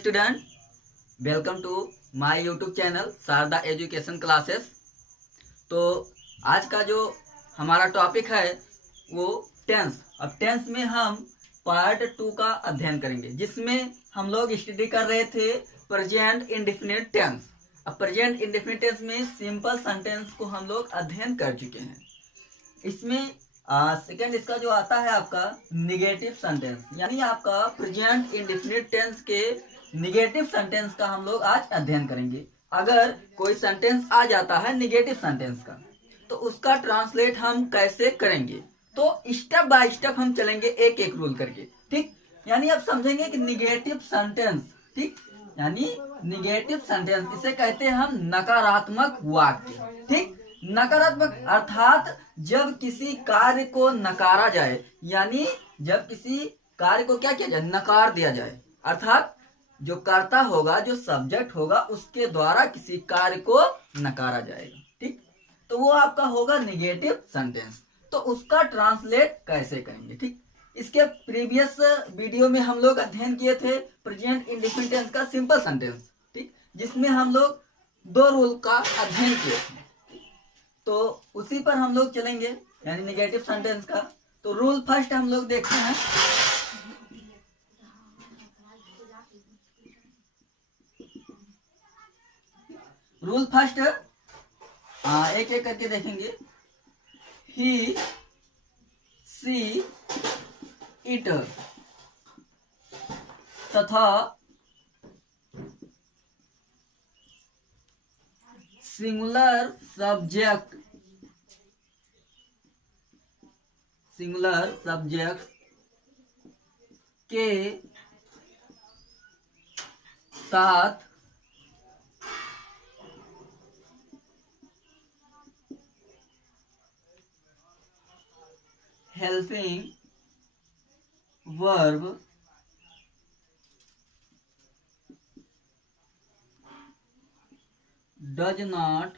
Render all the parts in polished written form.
Student, welcome to my YouTube channel Sharda education classes. तो आज का जो हमारा टॉपिक है वो टेंस। अब टेंस में हम पार्ट 2 का अध्ययन करेंगे, जिसमें हम लोग स्टडी कर रहे थे प्रेजेंट इंडेफिनिट टेंस। अब प्रेजेंट इंडेफिनिट टेंस में सिंपल सेंटेंस को हम लोग अध्ययन कर चुके हैं। इसमें सेकंड इसका जो आता है आपका निगेटिव सेंटेंस, यानी आपका प्रेजेंट इंडेफिनिट टेंस के निगेटिव सेंटेंस का हम लोग आज अध्ययन करेंगे। अगर कोई सेंटेंस आ जाता है निगेटिव सेंटेंस का, तो उसका ट्रांसलेट हम कैसे करेंगे, तो स्टेप बाय स्टेप हम चलेंगे एक एक रूल करके। ठीक, यानी आप समझेंगे कि निगेटिव सेंटेंस, ठीक, यानी निगेटिव सेंटेंस इसे कहते हैं हम नकारात्मक वाक्य। ठीक, नकारात्मक अर्थात जब किसी कार्य को नकारा जाए, यानी जब किसी कार्य को क्या किया जाए, नकार दिया जाए, अर्थात जो कर्ता होगा, जो सब्जेक्ट होगा, उसके द्वारा किसी कार्य को नकारा जाएगा। ठीक, तो वो आपका होगा निगेटिव सेंटेंस। तो उसका ट्रांसलेट कैसे करेंगे? ठीक, इसके प्रीवियस वीडियो में हम लोग अध्ययन किए थे प्रेजेंट इंडेफिनिट टेंस का सिंपल सेंटेंस, ठीक, जिसमें हम लोग 2 रूल का अध्ययन किए थे। तो उसी पर हम लोग चलेंगे, यानी निगेटिव सेंटेंस का। तो रूल फर्स्ट हम लोग देखते हैं। रूल फर्स्ट एक एक करके देखेंगे। ही, सी, इट तथा सिंगुलर सब्जेक्ट के साथ हेल्पिंग वर्ब डज नॉट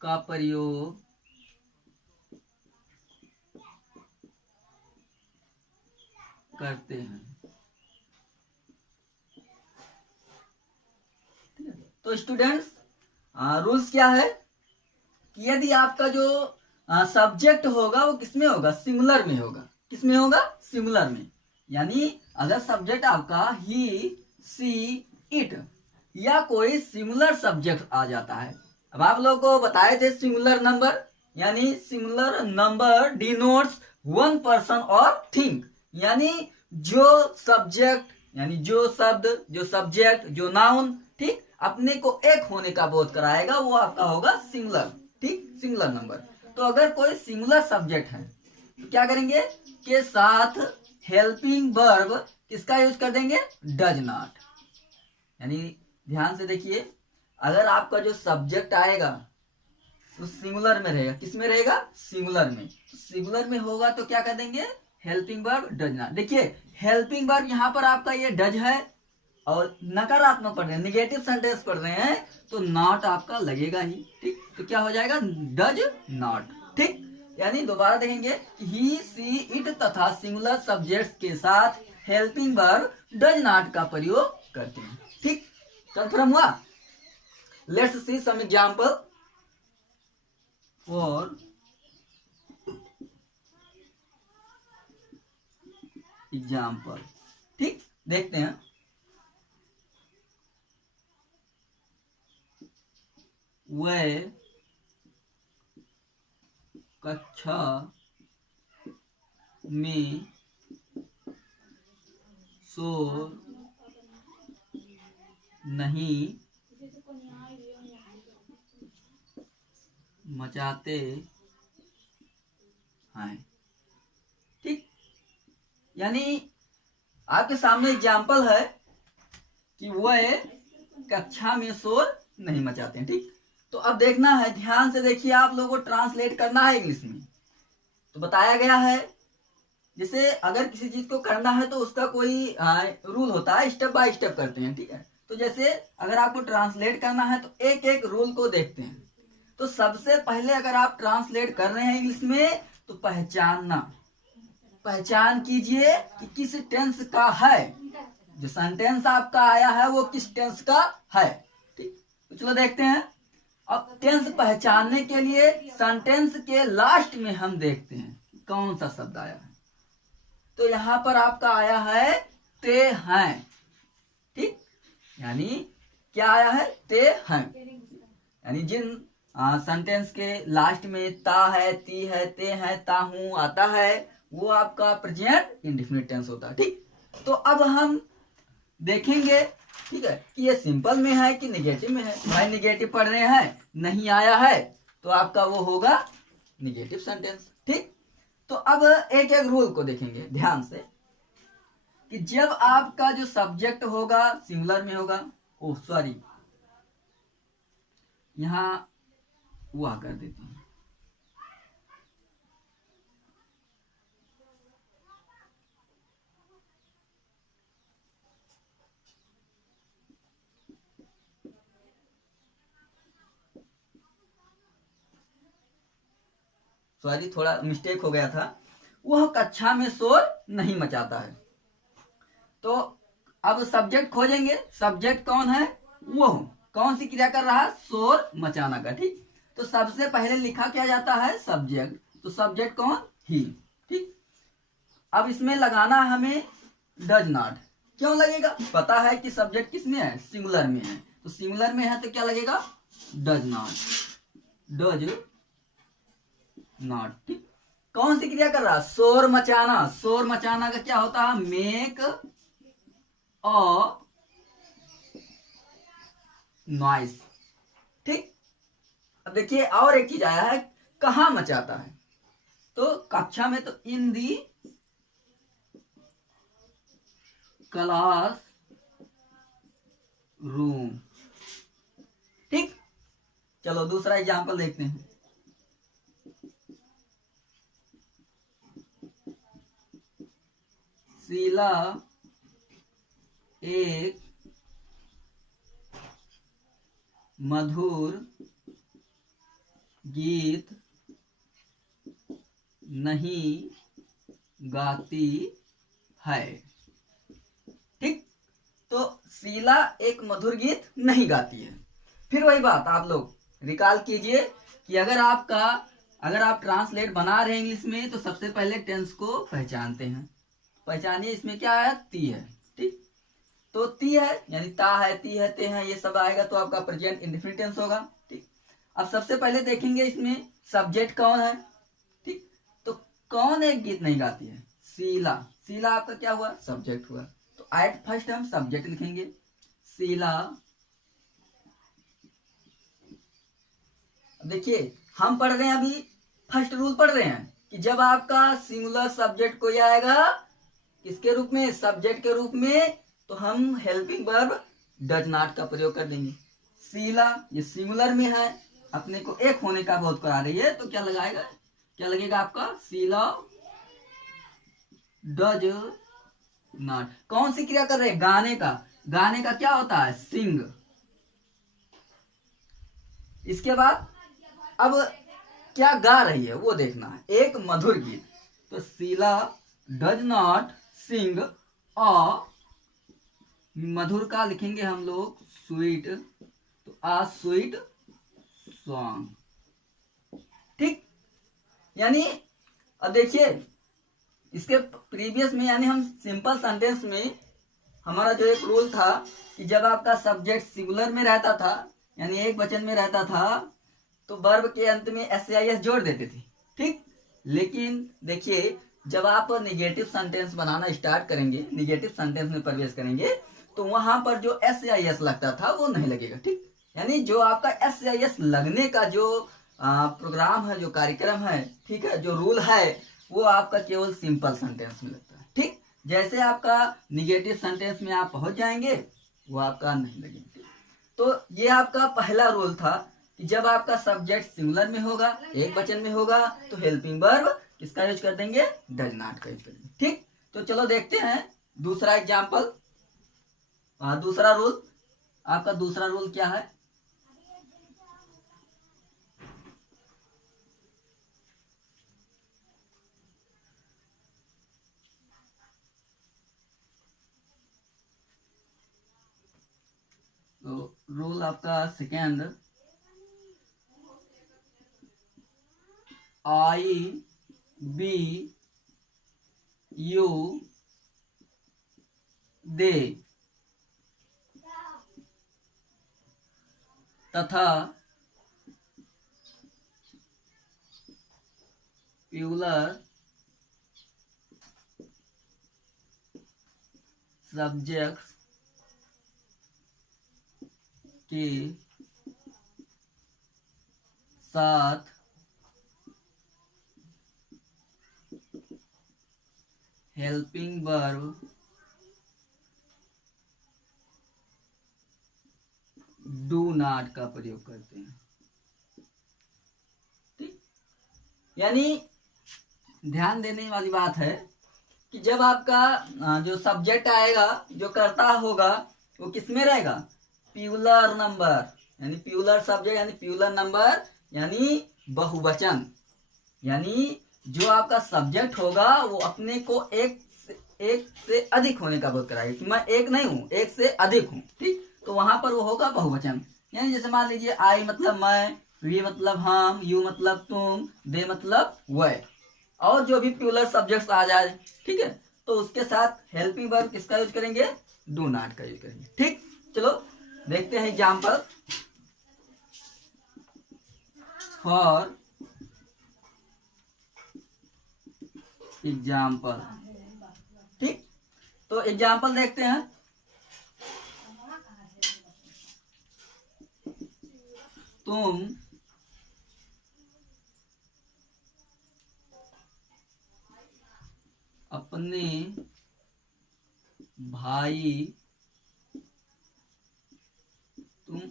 का प्रयोग करते हैं। तो स्टूडेंट्स, रूल्स क्या है कि यदि आपका जो सब्जेक्ट होगा वो किसमें होगा, सिंगुलर में होगा। किसमें होगा? सिंगुलर में। यानी अगर सब्जेक्ट आपका ही, सी, इट या कोई सिंगुलर सब्जेक्ट आ जाता है। अब आप लोगों को बताए थे सिंगुलर नंबर, यानी singular number denotes one person और थिंग, यानी जो सब्जेक्ट, यानी जो शब्द, जो सब्जेक्ट, जो नाउन, ठीक, अपने को एक होने का बोध कराएगा, वो आपका होगा सिंगुलर। ठीक, सिंगुलर नंबर। तो अगर कोई सिंगुलर सब्जेक्ट है तो क्या करेंगे, के साथ हेल्पिंग वर्ब किसका यूज कर देंगे, डज नॉट। यानी ध्यान से देखिए, अगर आपका जो सब्जेक्ट आएगा वो सिंगुलर में रहेगा। किस में रहेगा? सिंगुलर में। सिंगुलर में होगा तो क्या कर देंगे, हेल्पिंग वर्ब डज नॉट। देखिए हेल्पिंग वर्ब यहाँ पर आपका ये डज है और नकारात्मक पढ़ रहे हैं, निगेटिव सेंटेंस पढ़ रहे हैं, तो नॉट आपका लगेगा ही। ठीक, तो क्या हो जाएगा, डज नॉट। ठीक, यानी दोबारा देखेंगे, ही, सी, इट तथा सिंगुलर सब्जेक्ट्स के साथ हेल्पिंग वर्ब डज नॉट का प्रयोग करते हैं। ठीक, कंफर्म हुआ? Let's see some example for example. ठीक, देखते हैं। वह कक्षा में शोर नहीं मचाते हैं। ठीक, यानी आपके सामने एग्जाम्पल है कि वह कक्षा में शोर नहीं मचाते हैं। ठीक, तो अब देखना है, ध्यान से देखिए, आप लोगों को ट्रांसलेट करना है इंग्लिश में। तो बताया गया है, जैसे अगर किसी चीज को करना है तो उसका कोई रूल होता है, स्टेप बाय स्टेप करते हैं। ठीक है, तो जैसे अगर आपको ट्रांसलेट करना है तो एक एक रूल को देखते हैं। तो सबसे पहले अगर आप ट्रांसलेट कर रहे हैं इंग्लिश में तो पहचानना, पहचान कीजिए कि किस टेंस का है, जो सेंटेंस आपका आया है वो किस टेंस का है। ठीक, तो चलो देखते हैं। अब टेंस पहचानने के लिए सेंटेंस के लास्ट में हम देखते हैं कौन सा शब्द आया है। तो यहां पर आपका आया है ते हैं। ठीक, यानी क्या आया है, ते हैं। यानी जिन सेंटेंस के लास्ट में ता है, ती है, ते है, ता हूं आता है, वो आपका प्रेजेंट इंडेफिनिट टेंस होता है। ठीक, तो अब हम देखेंगे, ठीक है, कि ये सिंपल में है कि निगेटिव में है। भाई निगेटिव पढ़ रहे हैं, नहीं आया है तो आपका वो होगा निगेटिव सेंटेंस। ठीक, तो अब एक एक रूल को देखेंगे ध्यान से कि जब आपका जो सब्जेक्ट होगा सिंगुलर में होगा, ओह सॉरी यहां वो कर देते हैं। सॉरी थोड़ा मिस्टेक हो गया था। वह कक्षा में शोर नहीं मचाता है। तो अब सब्जेक्ट खोजेंगे, सब्जेक्ट कौन है, वो कौन सी क्रिया कर रहा है, शोर मचाना का। ठीक, तो सबसे पहले लिखा क्या जाता है, सब्जेक्ट। तो सब्जेक्ट कौन, ही। ठीक, अब इसमें लगाना हमें डज नॉट। क्यों लगेगा, पता है कि सब्जेक्ट किस में है, सिंगुलर में है। तो सिंगुलर में है तो क्या लगेगा, डज नॉट, डज नॉट। ठीक, कौन सी क्रिया कर रहा है, शोर मचाना। शोर मचाना का क्या होता है, मेक अ नॉइस। ठीक, अब देखिए और एक चीज आया है, कहां मचाता है, तो कक्षा में, तो इन दी क्लास रूम। ठीक, चलो दूसरा एग्जांपल देखते हैं। शीला एक मधुर गीत नहीं गाती है। ठीक, तो शीला एक मधुर गीत नहीं गाती है। फिर वही बात आप लोग रिकॉल कीजिए कि अगर आप ट्रांसलेट बना रहे हैं इंग्लिश में तो सबसे पहले टेंस को पहचानते हैं। पहचानिए, इसमें क्या है, ती है। ठीक, तो ती है यानी ता है, ती है, ते है, ये सब आएगा तो आपका प्रेजेंट इंडेफिनिट टेंस होगा। ठीक, अब सबसे पहले देखेंगे इसमें सब्जेक्ट कौन है। ठीक, तो कौन एक गीत नहीं गाती है, शीला। शीला आपका क्या हुआ, सब्जेक्ट हुआ। तो एट फर्स्ट हम सब्जेक्ट लिखेंगे, शीला। देखिए हम पढ़ रहे हैं अभी, फर्स्ट रूल पढ़ रहे हैं कि जब आपका सिंगुलर सब्जेक्ट कोई आएगा किसके रूप में, सब्जेक्ट के रूप में, तो हम हेल्पिंग वर्ब डज नॉट का प्रयोग कर देंगे। शीला ये सिंगुलर में है, अपने को एक होने का बोध करा रही है, तो क्या लगाएगा, क्या लगेगा आपका, शीला डज नॉट। कौन सी क्रिया कर रहे हैं, गाने का। गाने का क्या होता है, सिंग। इसके बाद अब क्या गा रही है वो देखना है, एक मधुर गीत। तो शीला डज नॉट सिंग अ, मधुर का लिखेंगे हम लोग स्वीट, तो आ स्वीट सॉन्ग। ठीक, यानी अब देखिए इसके प्रीवियस में, यानी हम सिंपल सेंटेंस में हमारा जो एक रूल था कि जब आपका सब्जेक्ट सिंगुलर में रहता था यानी एक वचन में रहता था तो वर्ब के अंत में एस जोड़ देते थे। ठीक, लेकिन देखिए जब आप निगेटिव सेंटेंस बनाना स्टार्ट करेंगे, निगेटिव सेंटेंस में प्रवेश करेंगे, तो वहां पर जो एस लगता था वो नहीं लगेगा। ठीक, यानी जो आपका एस लगने का जो प्रोग्राम है, जो कार्यक्रम है, ठीक है, जो रूल है, वो आपका केवल सिंपल सेंटेंस में लगता है। ठीक, जैसे आपका निगेटिव सेंटेंस में आप पहुंच जाएंगे वो आपका नहीं लगेगा। तो ये आपका पहला रूल था कि जब आपका सब्जेक्ट सिंगुलर में होगा, एक वचन में होगा, तो हेल्पिंग वर्ब किसका यूज कर देंगे, डज नॉट का यूज करेंगे। ठीक, तो चलो देखते हैं दूसरा एग्जाम्पल। दूसरा रूल, आपका दूसरा रूल क्या है, रूल आपका second, I we you they तथा प्लूरल सब्जेक्ट्स के साथ हेल्पिंग वर्ब डू नॉट का प्रयोग करते हैं। ठीक, यानी ध्यान देने वाली बात है कि जब आपका जो सब्जेक्ट आएगा, जो कर्ता होगा, वो किसमें रहेगा? प्लूरल नंबर, यानी प्लूरल सब्जेक्ट यानी प्लूरल नंबर यानी बहुवचन। यानी जो आपका सब्जेक्ट होगा वो अपने को एक से अधिक होने का बोध कराएगा कि मैं एक नहीं हूँ, एक से अधिक हूँ। ठीक, तो वहां पर वो होगा बहुवचन। यानी जैसे मान लीजिए आई मतलब मैं, वी मतलब हम, यू मतलब तुम, दे मतलब वह, और जो भी प्लूरल सब्जेक्ट्स आ जाए, ठीक है, तो उसके साथ हेल्पिंग वर्ब किसका यूज करेंगे? डू नॉट का यूज करेंगे। ठीक, चलो देखते हैं एग्जाम्पल। फॉर एग्जाम्पल, ठीक, तो एग्जाम्पल देखते हैं। तुम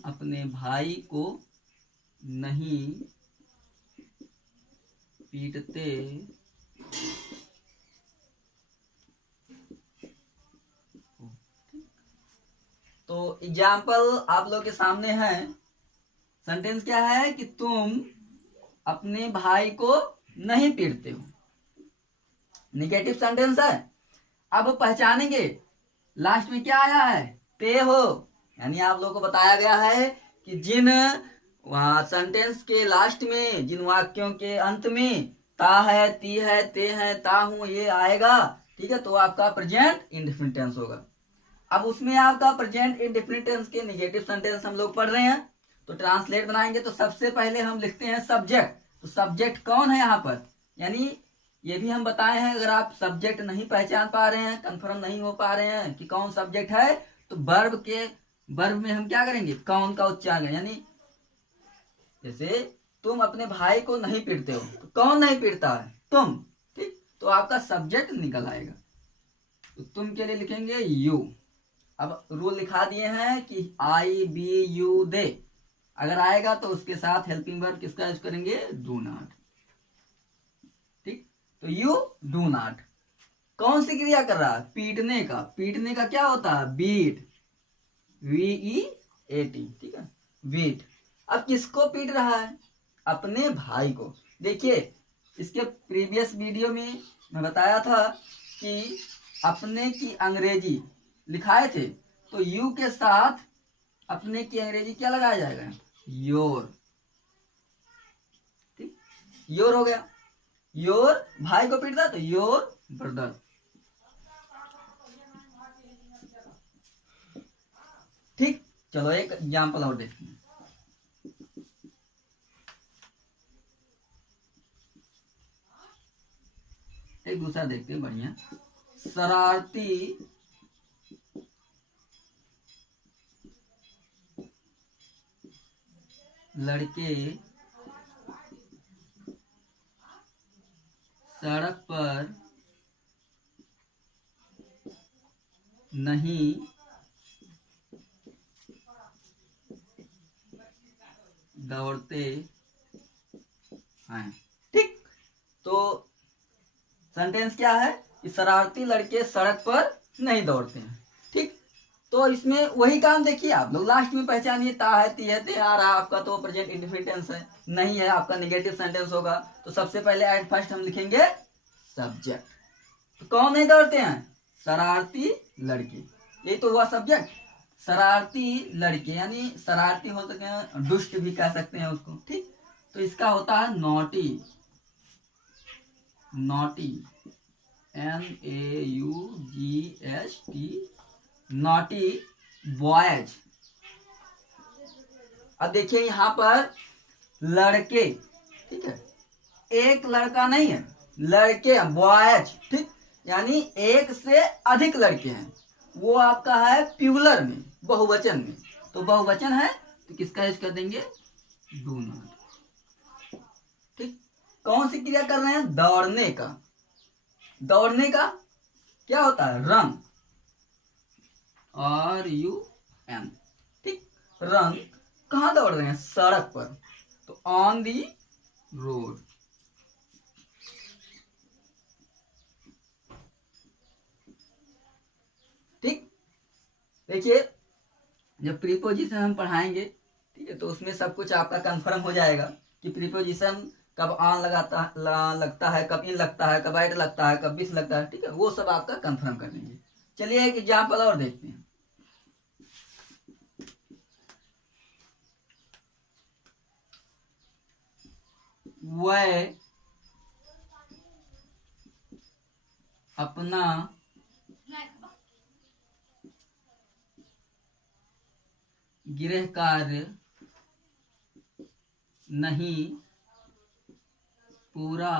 अपने भाई को नहीं पीटते तो एग्जाम्पल आप लोग के सामने है। सेंटेंस क्या है कि तुम अपने भाई को नहीं पीटते हो, निगेटिव सेंटेंस है। अब पहचानेंगे लास्ट में क्या आया है? ते हो, यानी आप लोगों को बताया गया है कि जिन सेंटेंस के लास्ट में, जिन वाक्यों के अंत में ता है, ती है, ते है, ता हूं ये आएगा, ठीक है, तो आपका प्रेजेंट इंडेफिनिट टेंस होगा। अब उसमें आपका प्रेजेंट इंडेफिनिट टेंस के निगेटिव सेंटेंस हम लोग पढ़ रहे हैं, तो ट्रांसलेट बनाएंगे तो सबसे पहले हम लिखते हैं सब्जेक्ट। तो सब्जेक्ट कौन है यहाँ पर? यानी ये भी हम बताए हैं, अगर आप सब्जेक्ट नहीं पहचान पा रहे हैं, कंफर्म नहीं हो पा रहे हैं कि कौन सब्जेक्ट है, तो वर्ब में हम क्या करेंगे? कौन का उच्चारण करेंगे। यानी जैसे तुम अपने भाई को नहीं पीटते हो, तो कौन नहीं पीटता है? तुम। ठीक, तो आपका सब्जेक्ट निकल आएगा, तो तुम के लिए लिखेंगे यू। अब रूल लिखा दिए हैं कि आई बी यू दे, अगर आएगा तो उसके साथ हेल्पिंग वर्ब किसका यूज करेंगे? Do not. ठीक, तो यू डू नॉट कौन सी क्रिया कर रहा है? पीटने का। पीटने का क्या होता है? बीट, VEAT, ठीक है, बीट। अब किसको पीट रहा है? अपने भाई को। देखिए इसके प्रीवियस वीडियो में मैं बताया था कि अपने की अंग्रेजी लिखाए थे, तो यू के साथ अपने की अंग्रेजी क्या लगाया जाएगा? योर। ठीक, योर हो गया। योर भाई को पीटता तो योर ब्रदर। ठीक, चलो एक एग्जाम्पल और देखते हैं। एक दूसरा देखते हैं बढ़िया। शरारती लड़के सड़क पर नहीं दौड़ते हैं। ठीक, तो सेंटेंस क्या है कि शरारती लड़के सड़क पर नहीं दौड़ते हैं। ठीक, तो इसमें वही काम देखिए आप लोग लास्ट में पहचानिए। ता है, ती है, ते आ रहा आपका, तो प्रेजेंट इंडेफिनिट टेंस है, नहीं है आपका निगेटिव सेंटेंस होगा। तो सबसे पहले एट फर्स्ट हम लिखेंगे सब्जेक्ट। तो कौन नहीं दौड़ते हैं? शरारती लड़के, ये तो हुआ सब्जेक्ट। शरारती लड़के, यानी शरारती हो सके हैं, दुष्ट भी कह सकते हैं उसको, ठीक। तो इसका होता है naughty, naughty, NAUGST, naughty boys. अब देखिए यहाँ पर लड़के, ठीक है, एक लड़का नहीं है, लड़के बॉयज, ठीक, यानी एक से अधिक लड़के हैं। वो आपका है प्यूलर में, बहुवचन में। तो बहुवचन है तो किसका यूज कर देंगे, डू नॉट, ठीक। कौन सी क्रिया कर रहे हैं, दौड़ने का। दौड़ने का क्या होता है, रन, RUN, ठीक। रन, कहाँ दौड़ रहे हैं, सड़क पर, तो ऑन दी रोड। ठीक, देखिए जब प्रीपोजिशन हम पढ़ाएंगे, ठीक है, तो उसमें सब कुछ आपका कंफर्म हो जाएगा कि प्रीपोजिशन कब ऑन लगता है, कब इन लगता है, कब एट लगता है, कब बिस लगता है, ठीक है, वो सब आपका कंफर्म कर लेंगे। चलिए एक एग्जाम्पल और देखते हैं। वह अपना गृह कार्य नहीं पूरा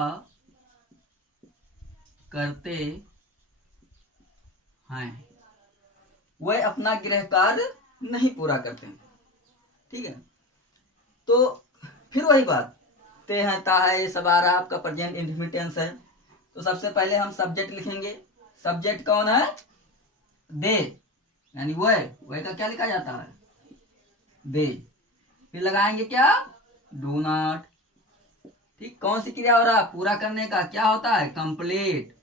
करते हैं। वह अपना गृह कार्य नहीं पूरा करते हैं, ठीक है। तो फिर वही बात, ते हैं, ता है, ये सब आ रहा है, आपका प्रेजेंट इंडेफिनिट टेंस है। तो सबसे पहले हम सब्जेक्ट लिखेंगे। सब्जेक्ट कौन है, दे, यानी वह का क्या लिखा जाता है, दे। फिर लगाएंगे क्या, डू नॉट, ठीक। कौन सी क्रिया हो रहा है, पूरा करने का, क्या होता है, कंप्लीट,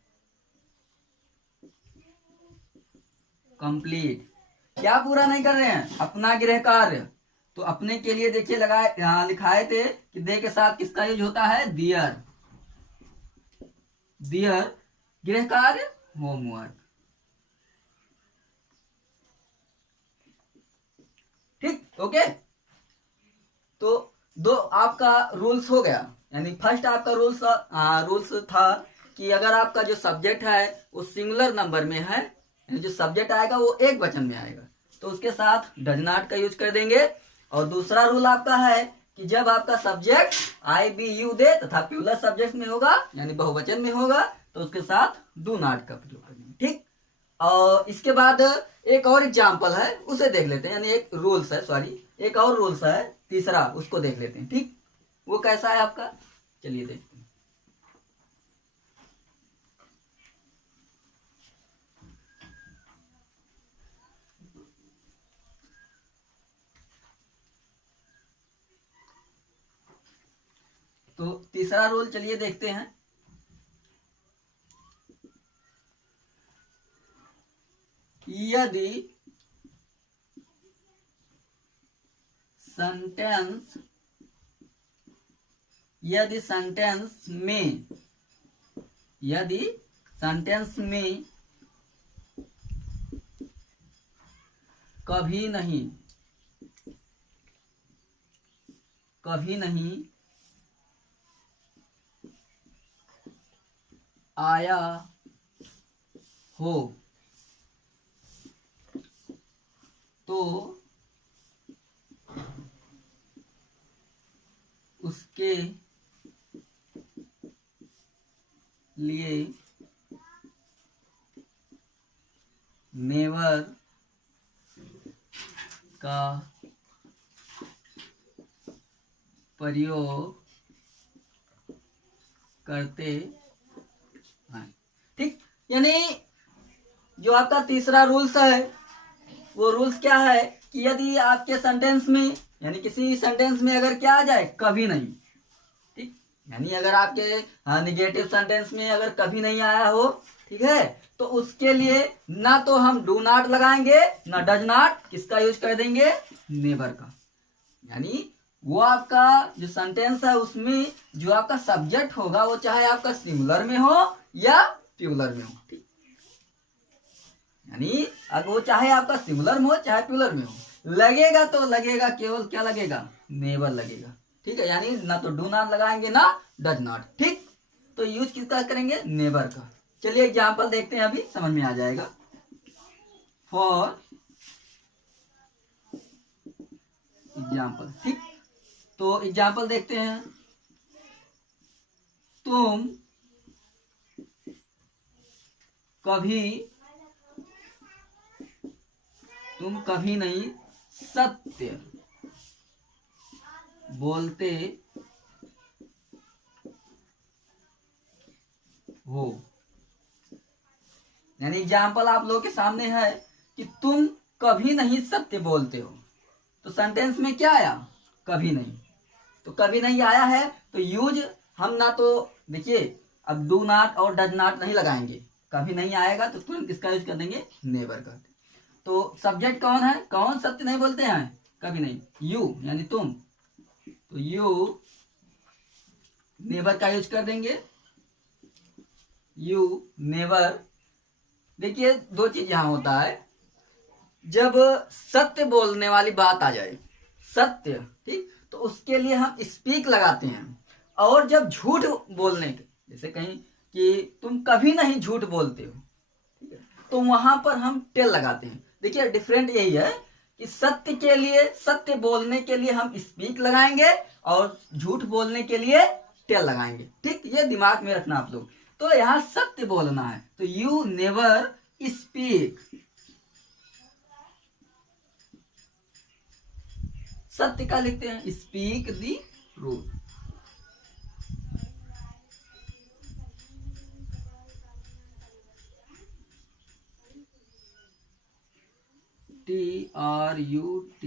कंप्लीट। क्या पूरा नहीं कर रहे हैं, अपना गृह कार्य। तो अपने के लिए देखिए लगाए, यहाँ लिखाए थे कि दे के साथ किसका यूज होता है, दियर, दियर, गृह कार्य, होमवर्क, ठीक, ओके। तो दो आपका रूल्स हो गया, यानी फर्स्ट आपका रूल्स था कि अगर आपका जो सब्जेक्ट है वो सिंगुलर नंबर में है, यानी जो सब्जेक्ट आएगा वो एक वचन में आएगा, तो उसके साथ डज नॉट का यूज कर देंगे। और दूसरा रूल आपका है कि जब आपका सब्जेक्ट IBU दे तथा प्लूरल सब्जेक्ट में होगा, यानी बहुवचन में होगा, तो उसके साथ डू नॉट का प्रयोग करेंगे, ठीक। और इसके बाद एक और एग्जाम्पल है, उसे देख लेते हैं, यानी एक रूल्स है, सॉरी, एक और रूल्स है तीसरा, उसको देख लेते हैं, ठीक। वो कैसा है आपका, चलिए देखते हैं। तो तीसरा रूल चलिए देखते हैं। यदि सेंटेंस में कभी नहीं आया हो तो उसके लिए नेवर का प्रयोग करते हैं, ठीक। यानी जो आपका तीसरा रूल्स है, वो रूल्स क्या है कि यदि आपके सेंटेंस में, यानी किसी सेंटेंस में अगर क्या आ जाए, कभी नहीं, ठीक, यानी अगर आपके निगेटिव सेंटेंस में अगर कभी नहीं आया हो, ठीक है, तो उसके लिए ना तो हम डू नॉट लगाएंगे, ना डज नॉट, किसका यूज कर देंगे, नेवर का। यानी वो आपका जो सेंटेंस है उसमें जो आपका सब्जेक्ट होगा वो चाहे आपका सिंगुलर में हो या प्लूरल में हो, ठीक। यानी अगर वो चाहे आपका सिंगुलर में हो चाहे प्लूरल में हो, लगेगा तो लगेगा केवल क्या लगेगा, नेवर लगेगा। ठीक है, यानी ना तो डू नॉट लगाएंगे ना डज नॉट। ठीक, तो यूज किसका करेंगे, नेवर का। चलिए एग्जाम्पल देखते हैं, अभी समझ में आ जाएगा। फॉर एग्जाम्पल, ठीक, तो एग्जाम्पल देखते हैं। तुम कभी नहीं सत्य बोलते हो। यानी एग्जाम्पल आप लोगों के सामने है कि तुम कभी नहीं सत्य बोलते हो, तो सेंटेंस में क्या आया, कभी नहीं। तो कभी नहीं आया है तो यूज हम ना तो देखिए अब डू नॉट और डज नॉट नहीं लगाएंगे, कभी नहीं आएगा तो तुरंत किसका यूज कर देंगे, नेवर का। तो सब्जेक्ट कौन है, कौन सत्य नहीं बोलते हैं, कभी नहीं, यू यानी तुम, तो यू नेवर का यूज कर देंगे, यू नेवर। देखिए दो चीज यहां होता है, जब सत्य बोलने वाली बात आ जाए, सत्य, ठीक, तो उसके लिए हम स्पीक लगाते हैं। और जब झूठ बोलने के, जैसे कहीं कि तुम कभी नहीं झूठ बोलते हो, ठीक है, तो वहां पर हम टेल लगाते हैं। देखिए डिफरेंट यही है कि सत्य के लिए, सत्य बोलने के लिए हम स्पीक लगाएंगे और झूठ बोलने के लिए टेल लगाएंगे। ठीक, ये दिमाग में रखना आप लोग। तो यहाँ सत्य बोलना है तो यू नेवर स्पीक, सत्य का लिखते हैं स्पीक दी ट्रूथ। TRUTH।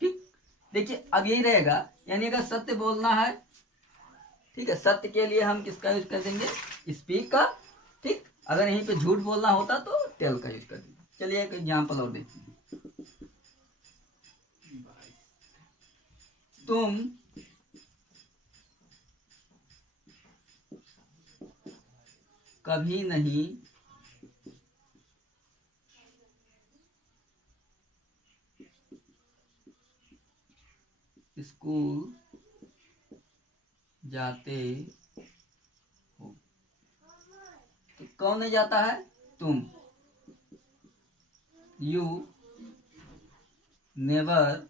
ठीक, देखिए अब यही रहेगा, यानी अगर सत्य बोलना है, ठीक है, सत्य के लिए हम किसका यूज कर देंगे, स्पीक का। ठीक, अगर यहीं पे झूठ बोलना होता तो टेल का यूज कर देंगे। चलिए एक एग्जांपल और देखते हैं। तुम कभी नहीं स्कूल जाते हो। तो कौन नहीं जाता है, तुम, you never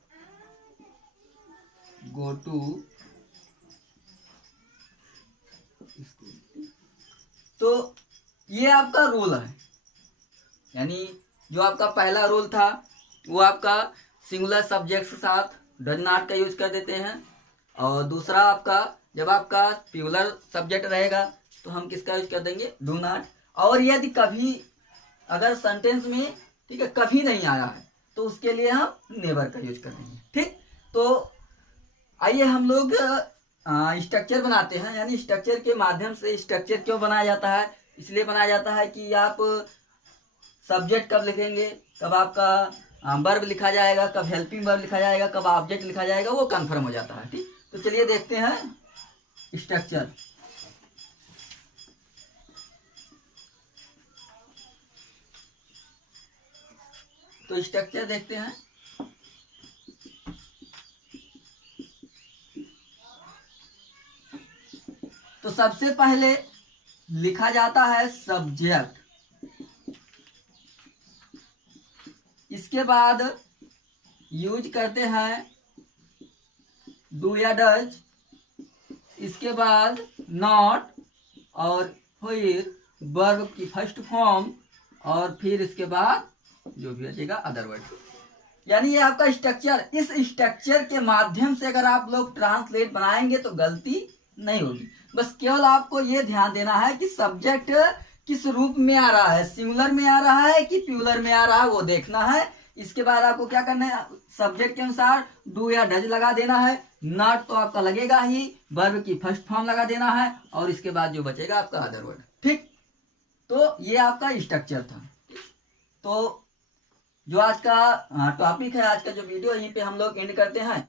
go to school. तो ये आपका रूल है, यानी जो आपका पहला रूल था वो आपका सिंगुलर सब्जेक्ट के साथ डज नॉट का यूज कर देते हैं, और दूसरा आपका जब आपका प्लूरल सब्जेक्ट रहेगा तो हम किसका यूज कर देंगे, डू नॉट। और यदि कभी अगर सेंटेंस में, ठीक है, कभी नहीं आया है तो उसके लिए हम नेवर का यूज कर देंगे। ठीक, तो आइए हम लोग स्ट्रक्चर बनाते हैं। यानी स्ट्रक्चर के माध्यम से, स्ट्रक्चर क्यों बनाया जाता है, इसलिए बनाया जाता है कि आप सब्जेक्ट कब लिखेंगे, कब आपका वर्ब लिखा जाएगा, कब हेल्पिंग वर्ब लिखा जाएगा, कब ऑब्जेक्ट लिखा जाएगा, वो कंफर्म हो जाता है। ठीक, तो चलिए देखते हैं स्ट्रक्चर। तो स्ट्रक्चर देखते हैं। तो सबसे पहले लिखा जाता है सब्जेक्ट, इसके बाद यूज करते हैं डू या डज, इसके बाद नॉट, और फिर वर्ब की फर्स्ट फॉर्म, और फिर इसके बाद जो भी बचेगा अदर वर्ड। यानी ये आपका स्ट्रक्चर, इस स्ट्रक्चर के माध्यम से अगर आप लोग ट्रांसलेट बनाएंगे तो गलती नहीं होगी। बस केवल आपको ये ध्यान देना है कि सब्जेक्ट किस रूप में आ रहा है, सिंगुलर में आ रहा है कि प्लूरल में आ रहा है, वो देखना है। इसके बाद आपको क्या करना है, सब्जेक्ट के अनुसार डू या डज लगा देना है, नॉट तो आपका लगेगा ही, वर्ब की फर्स्ट फॉर्म लगा देना है, और इसके बाद जो बचेगा आपका अदर वर्ड। ठीक, तो ये आपका स्ट्रक्चर था। तो जो आज का टॉपिक है, आज का जो वीडियो, यहीं पे हम लोग एंड करते हैं।